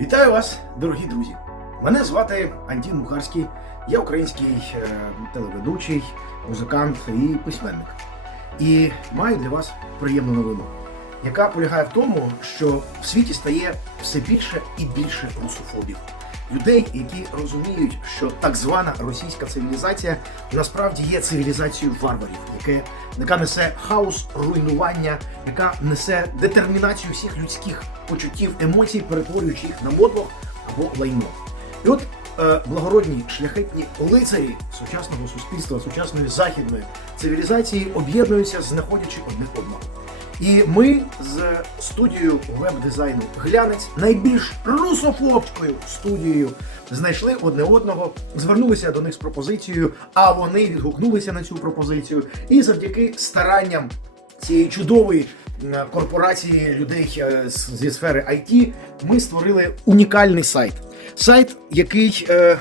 Вітаю вас, дорогі друзі! Мене звати Антін Мухарський, я український е, телеведучий, музикант і письменник. І маю для вас приємну новину, яка полягає в тому, що в світі стає все більше і більше русофобів. Людей, які розуміють, що так звана російська цивілізація насправді є цивілізацією варварів, яке, яка несе хаос, руйнування, яка несе детермінацію всіх людських почуттів, емоцій, перетворюючи їх на модлох або лайно. І от е, благородні шляхетні лицарі сучасного суспільства, сучасної західної цивілізації об'єднуються, знаходячи одне одного. І ми з студією веб-дизайну Глянець, найбільш русофобською студією, знайшли одне одного, звернулися до них з пропозицією, а вони відгукнулися на цю пропозицію. І завдяки старанням цієї чудової корпорації людей е, зі сфери IT ми створили унікальний сайт. Сайт, який е,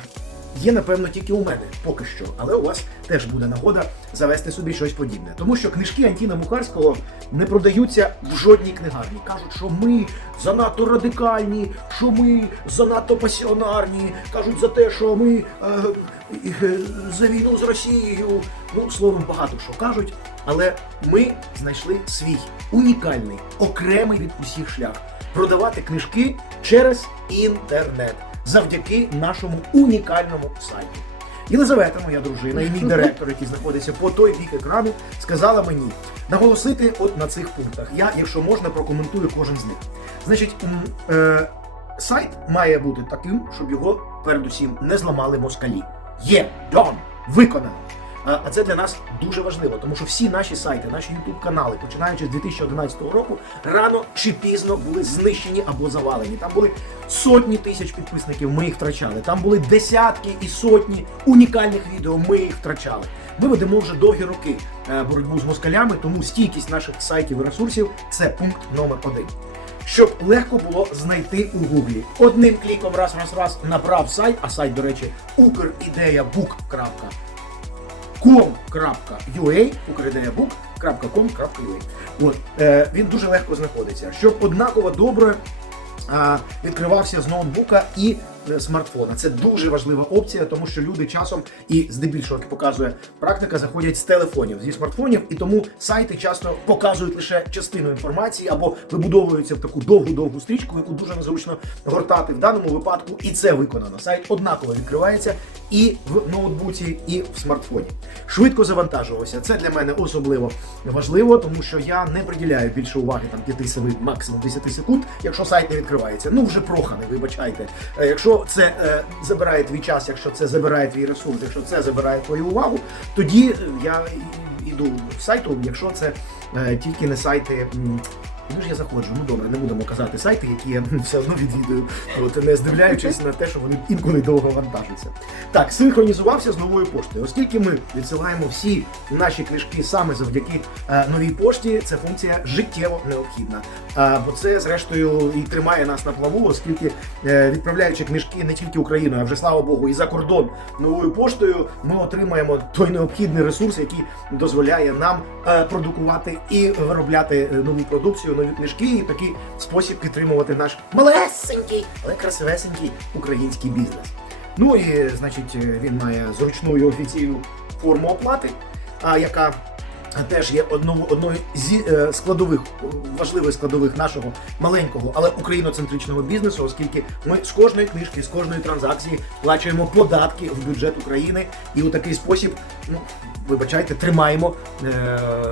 є, напевно, тільки у мене поки що, але у вас теж буде нагода завести собі щось подібне. Тому що книжки Антіна Мухарського не продаються в жодній книгарні. Кажуть, що ми занадто радикальні, що ми занадто пасіонарні, кажуть за те, що ми е, е, за війну з Росією. Ну, словом, багато що кажуть, але ми знайшли свій унікальний, окремий від усіх шлях продавати книжки через інтернет завдяки нашому унікальному сайті. Єлизавета, моя дружина, і мій директор, який знаходиться по той бік екрану, сказала мені наголосити от на цих пунктах. Я, якщо можна, прокоментую кожен з них. Значить, е, сайт має бути таким, щоб його передусім не зламали москалі. Є дон, виконано. А це для нас дуже важливо, тому що всі наші сайти, наші youtube канали, починаючи з 2011 року, рано чи пізно були знищені або завалені. Там були сотні тисяч підписників, ми їх втрачали. Там були десятки і сотні унікальних відео, ми їх втрачали. Ми ведемо вже довгі роки е, боротьбу з москалями, тому стійкість наших сайтів і ресурсів це пункт номер один. Щоб легко було знайти у Гуглі. Одним кліком раз, раз, раз набрав сайт, а сайт, до речі, ukrideabook.com com.ua, ukrideabook.com.ua. От, е, він дуже легко знаходиться, щоб однаково добре відкривався з ноутбука і смартфона. Це дуже важлива опція, тому що люди часом і здебільшого, показує практика, заходять з телефонів, зі смартфонів, і тому сайти часто показують лише частину інформації або вибудовуються в таку довгу-довгу стрічку, яку дуже незручно гортати. В даному випадку і це виконано. Сайт однаково відкривається і в ноутбуці, і в смартфоні. Швидко завантажувався. Це для мене особливо важливо, тому що я не приділяю більше уваги там 5-7, максимум 10 секунд, якщо сайт не відкривається. Ну вже проханий, вибачайте. Е, Це е, забирає твій час, якщо це забирає твій ресурс, якщо це забирає твою увагу, тоді я іду сайту, якщо це е, тільки не сайти. М, Ну ж я заходжу, ну добре, не будемо казати сайти, які я все одно відвідую, от не здивляючись на те, що вони інколи довго вантажаться. Так, синхронізувався з новою поштою. Оскільки ми відсилаємо всі наші книжки саме завдяки е, новій пошті, ця функція життєво необхідна. А, бо це, зрештою, і тримає нас на плаву, оскільки е, відправляючи книжки не тільки Україною, а вже слава Богу, і за кордон новою поштою, ми отримаємо той необхідний ресурс, який дозволяє нам е, продукувати і виробляти е, нову продукцію, нові книжки, і такий спосіб підтримувати наш малесенький, але красивесенький український бізнес. Ну і значить, е, він має зручну і офіційну форму оплати, а яка теж є одною зі е, складових е, важливих складових нашого маленького, але україноцентричного бізнесу, оскільки ми з кожної книжки, з кожної транзакції сплачуємо податки в бюджет України, і у такий спосіб, ну вибачайте, тримаємо е,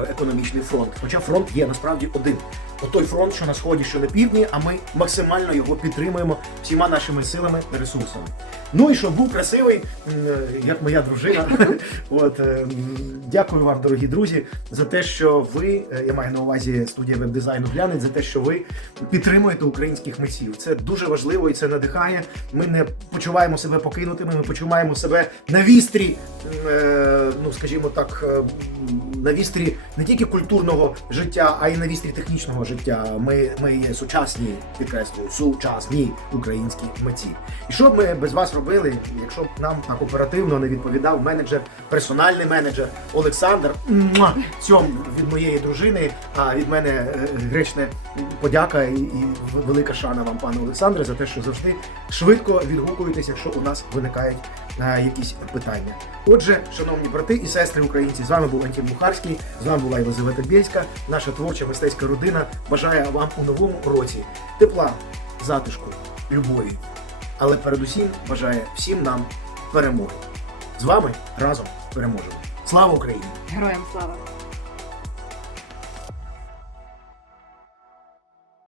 економічний фронт. Хоча фронт є насправді один. От той фронт, що на сході, що на півдні, а ми максимально його підтримуємо всіма нашими силами та ресурсами. Ну і щоб був красивий, е, як моя дружина. От е, дякую вам, дорогі друзі, за те, що ви, я маю на увазі студія веб-дизайну глянець, за те, що ви підтримуєте українських митців. Це дуже важливо і це надихає. Ми не почуваємо себе покинутими, ми почуваємо себе на вістрі, ну скажімо, скажімо так, е, на вістрі не тільки культурного життя, а й на вістрі технічного життя. Ми, ми є сучасні, підкреслюю, сучасні українські митці. І що б ми без вас робили, якщо б нам так оперативно не відповідав менеджер, персональний менеджер Олександр Муа! Цьом від моєї дружини, а від мене е, гречне подяка і, велика шана вам, пане Олександре, за те, що завжди швидко відгукуєтесь, якщо у нас виникають е, якісь питання. Отже, шановні брати і сестри українці, з вами був Антін Бухарський, з вами була Єлизавета Бєльська, наша творча мистецька родина бажає вам у новому році тепла, затишку, любові. Але передусім бажає всім нам перемоги. З вами разом переможемо. Слава Україні! Героям слава!